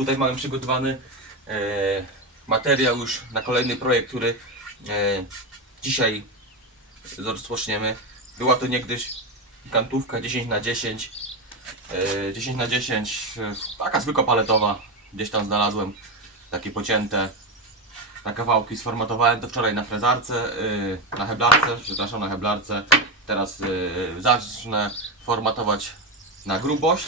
Tutaj mamy przygotowany e, materiał już na kolejny projekt, który e, dzisiaj rozpoczniemy. Była to niegdyś kantówka 10 na 10 e, 10 na 10 e, taka zwykła paletowa. Gdzieś tam znalazłem takie pocięte na kawałki. Sformatowałem to wczoraj na frezarce, e, na heblarce, przepraszam, na heblarce. Teraz e, zacznę formatować na grubość,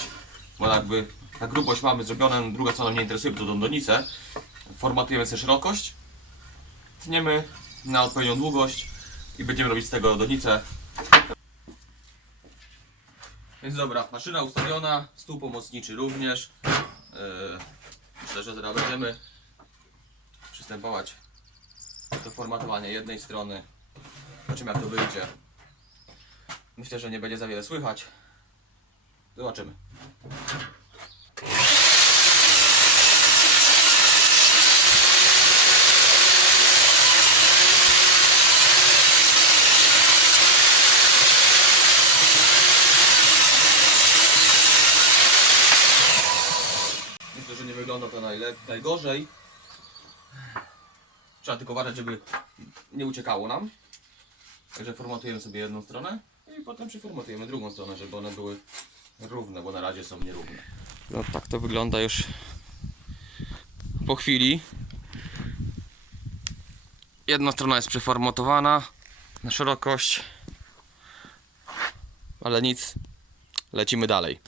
bo jakby na grubość mamy zrobione, druga co nam nie interesuje, to tą donicę. Formatujemy sobie szerokość, tniemy na odpowiednią długość i będziemy robić z tego donicę. Więc dobra, maszyna ustawiona, stół pomocniczy również. Yy, myślę, że zaraz będziemy przystępować do formatowania jednej strony. Zobaczymy jak to wyjdzie. Myślę, że nie będzie za wiele słychać. Zobaczymy. Myślę, że nie wygląda to najgorzej. Trzeba tylko uważać, żeby nie uciekało nam. Także formatujemy sobie jedną stronę i potem przyformatujemy drugą stronę, żeby one były równe, bo na razie są nierówne. No tak to wygląda już po chwili. Jedna strona jest przeformatowana na szerokość, ale nic. Lecimy dalej.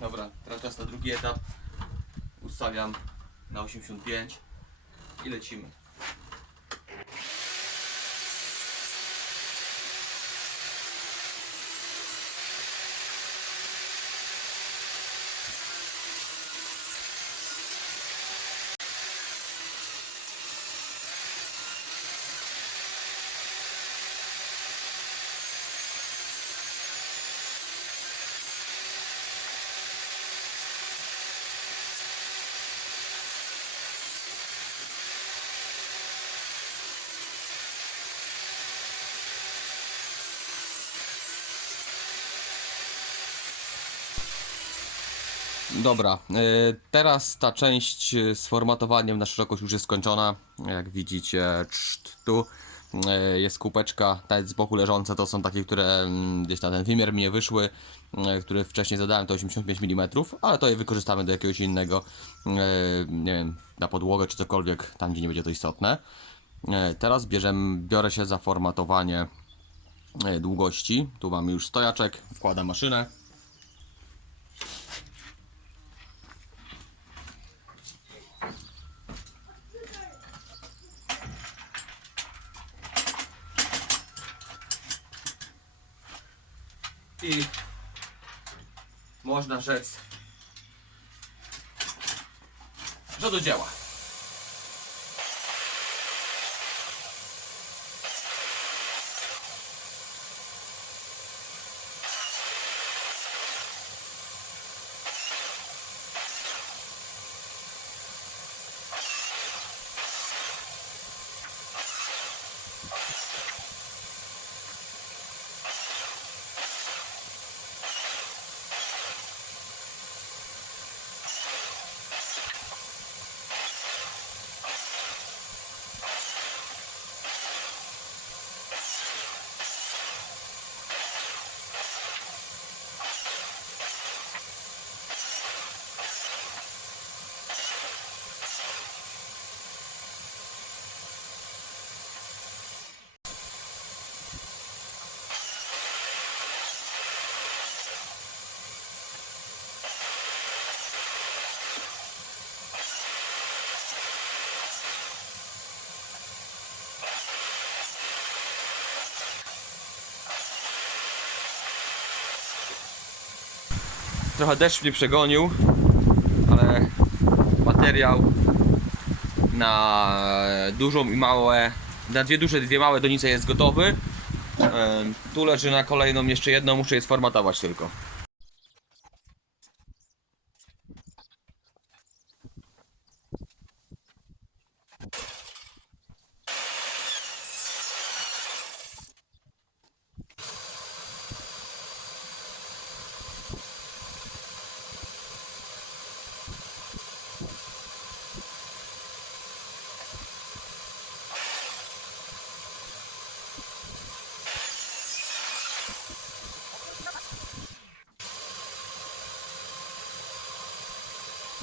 Dobra, teraz czas na drugi etap. Ustawiam na 85 i lecimy. Dobra, e, teraz ta część z formatowaniem na szerokość już jest skończona. Jak widzicie, tu e, jest kubeczka, nawet z boku leżące to są takie, które mm, gdzieś na ten wymiar mi nie wyszły, e, które wcześniej zadałem to 85 mm, ale to je wykorzystamy do jakiegoś innego, nie wiem, na podłogę czy cokolwiek, tam gdzie nie będzie to istotne. Teraz bierzemy, biorę się za formatowanie długości. Tu mamy już stojaczek, wkładam maszynę. I można rzec, że do dzieła. Trochę deszcz mnie przegonił, ale materiał na dużą i małe, na dwie duże, dwie małe donice jest gotowy. Tu leży na kolejną jeszcze jedną, muszę je sformatować tylko.